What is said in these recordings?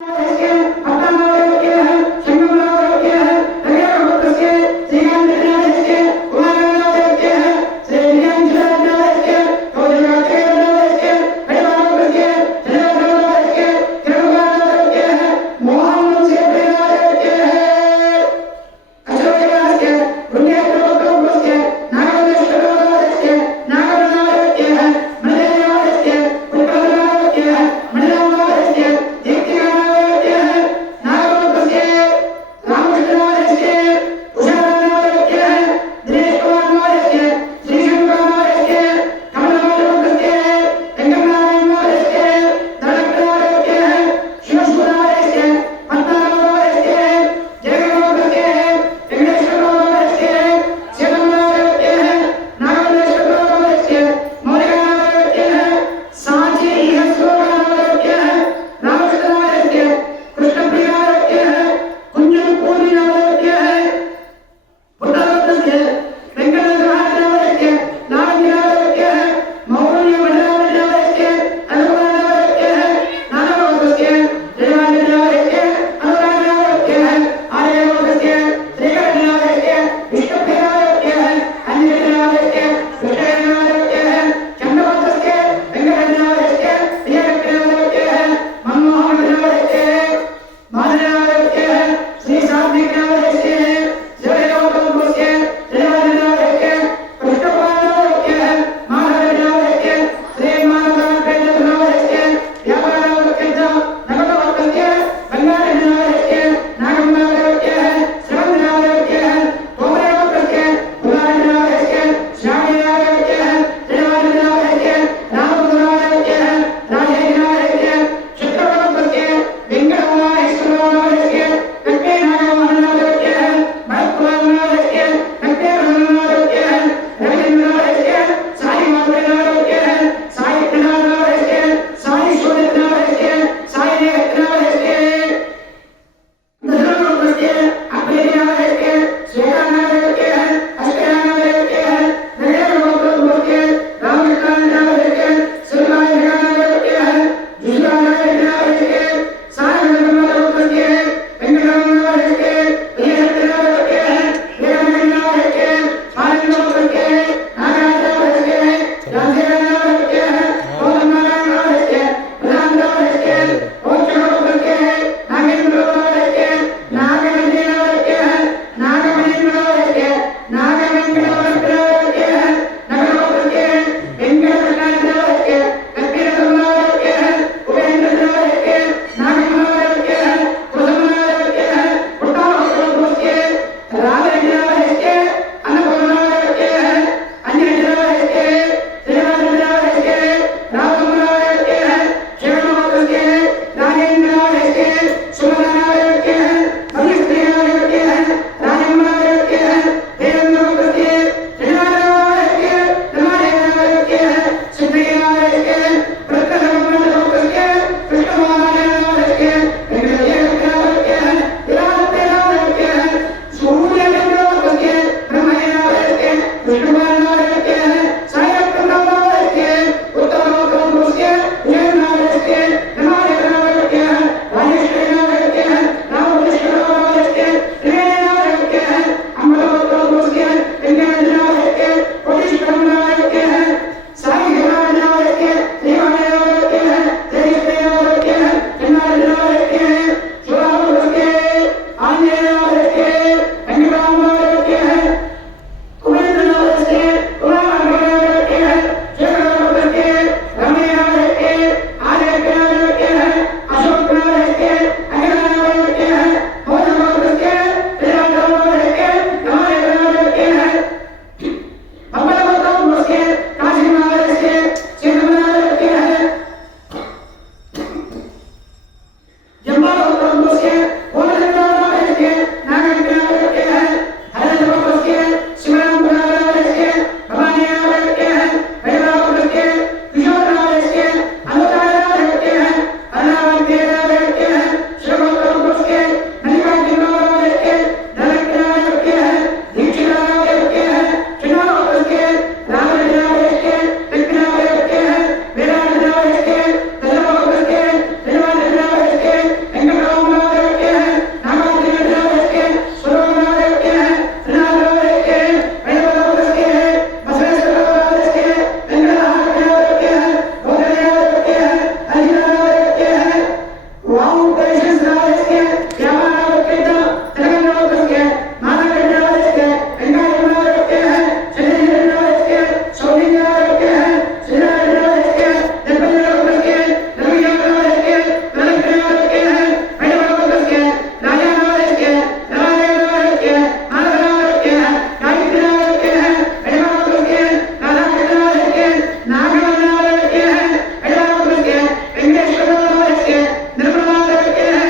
Yeah. Nirmala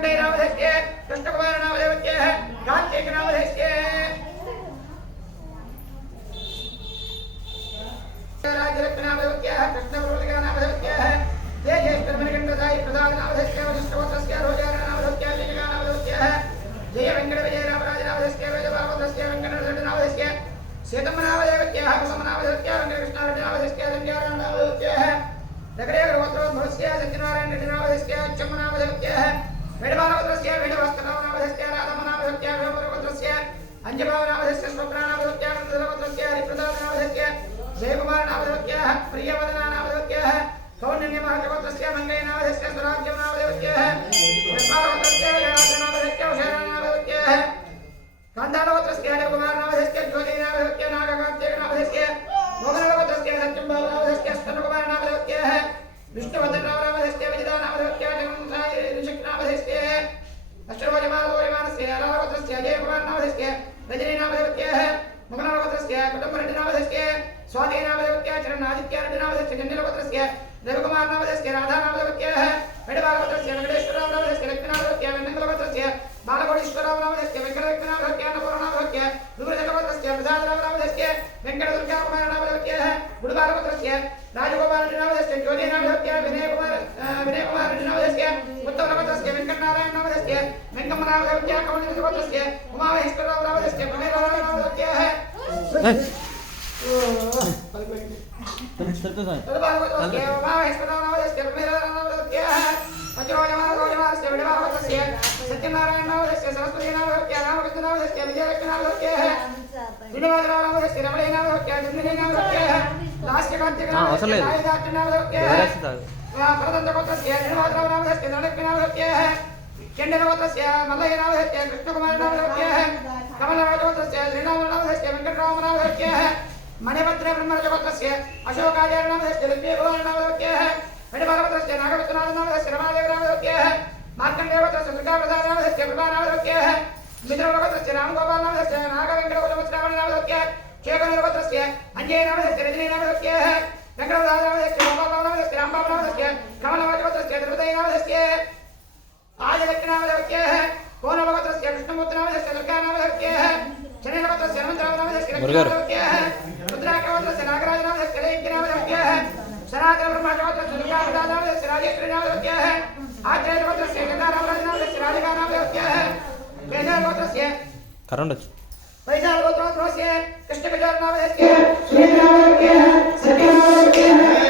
Markandeya नामधेयस्य Krishnakumar नामधेयस्य Kartik नामधेयस्य Rajyalakshmi नामधेयस्य कृष्णवरुणिका नामधेयस्य जय जय कर्मनिकंडसाई प्रसाद नामधेयस्य वशिष्ठवत्रस्य रोजाना नामधेयस्य विजयका नामधेयस्य जय वेंकट विजय रामराज नामधेयस्य वेदभावतस्य वेंकटरेड्डी नामधेयस्य सेतम नामधेयस्य हसम नामधेयस्य वेंकटकृष्ण रेड्डी नामधेयस्य संज्ञाराम नामधेयस्य नगरे गोत्रोद्भवस्य सत्यनारायण रेड्डी नामधेयस्य चम्म नामधेयस्य वेदभावतस्य वेदभास्कर नामधेयस्य राधम नामधेयस्य वेदभावतस्य अंजभाव नामधेयस्य स्वप्ना नामधेयस्य नंदनवतस्य हरिप्रसाद नामधेयस्य जयकुमार नामधेयस्य प्रियवदना नामधेयस्य कौण्यमहाजगतस्य मंगले नामधेयस्य स्वराज्यम नामधेयस्य वेदभावतस्य यात्र नामधेयस्य उषारा नामधेयस्य कांतानवतस्य हरिकुमार नामधेयस्य ज्योति नामधेयस्य नागकांत्य नामधेयस्य मोगनवतस्य सत्यंभाव नामधेयस्य स्तनकुमार नामधेयस्य विष्णुवर्धन नामधेयस्य विजिता नामधेयस्य जगन्साई ऋषिक नामधेयस्य अष्टभुजमालवरिमानस्य रावतस्य जयकुमार नामधेयस्य रजनी नामधेयस्य मोगनवतस्य कुटुंबरेड्डी नामधेयस्य स्वाति नामधेयस्य चरणादित्य रेड्डी नामधेयस्य जन्यवतस्य रविकुमार नामधेयस्य राधा नामधेयस्य वेदभागवतस्य वेंकटेश्वर नामधेयस्य लक्ष्मी नामधेयस्य वेंकटवतस्य बालकोटीश्वर नामधेयस्य वेंकटलक्ष्मी नामधेयस्य अन्नपूर्ण नामधेयस्य दुर्गजगवतस्य प्रसाद नामधेयस्य वेंकटदुर्गा कुमार नामधेयस्य गुरुबालवतस्य राजगोपाल नामधेयस्य ज्योति नामधेयस्य विनय कुमार नामधेयस्य उत्तमवतस्य वेंकटनारायण नामधेयस्य वेंकम नामधेयस्य कौण्यवतस्य उमामहेश्वर नामधेयस्य प्रमेय नामधेयस्य सत्यनारायण नामधेयस्य सरस्वती नामधेयस्य रामकृष्ण नामधेयस्य विजयलक्ष्मी नामधेयस्य श्रीनिवास नामधेयस्य रमणी नामधेयस्य जन्मनी नामधेयस्य लास्यकांतिक नामधेयस्य नायदात्र नामधेयस्य परतंत्रगोत्रस्य श्रीनिवास नामधेयस्य धनलक्ष्मी नामधेयस्य चंडनगोत्रस्य मल्लय नामधेयस्य कृष्णकुमार नामधेयस्य कमलराजगोत्रस्य श्रीराम नामधेयस्य वेंकटराम नामधेयस्य मणिभद्र ब्रह्मराजगोत्रस्य अशोकाचार्य नामधेयस्य लक्ष्मीकुमार नामधेयस्य वेदभागवतस्य नागविश्वनाथ नामधेयस्य रमादेवी नामधेयस्य मार्कंडेयवतस्य दुर्गाप्रसाद नामधेयस्य कृपा नामधेयस्य मित्रगोत्रस्य रामगोपाल नामधेयस्य नागवेंकटगोत्रवत्सरावणि नामधेयस्य शेखरगोत्रस्य अंजय नामधेयस्य रजनी नामधेयस्य वेंकटप्रसाद नामधेयस्य गोपाल नामधेयस्य रामबाबु नामधेयस्य कमलराजगोत्रस्य द्रौपदी नामधेयस्य आजलक्ष्मी नामधेयस्य कोनभगोत्रस्य कृष्णमूर्ति नामधेयस्य दुर्गा नामधेयस्य शनिगोत्रस्य हनुमन्तराव नामधेयस्य लक्ष्मीनामधेयस्य रुद्राक्षगोत्रस्य नागराज नामधेयस्य लयज्ञ नामधेयस्य सनातन ब्रह्मगोत्रस्य दुर्गाप्रसाद नामधेयस्य राजेश्वरी नामधेयस्य आचार्यगोत्रस्य गंगारामराज नामधेयस्य राधिका नामधेयस्य वेदगोत्रस्य करुंडచ్చు वैशालगोत्रस्य कृष्णकजोर नामधेयस्य श्री नामधेयस्य सत्य नामधेयस्य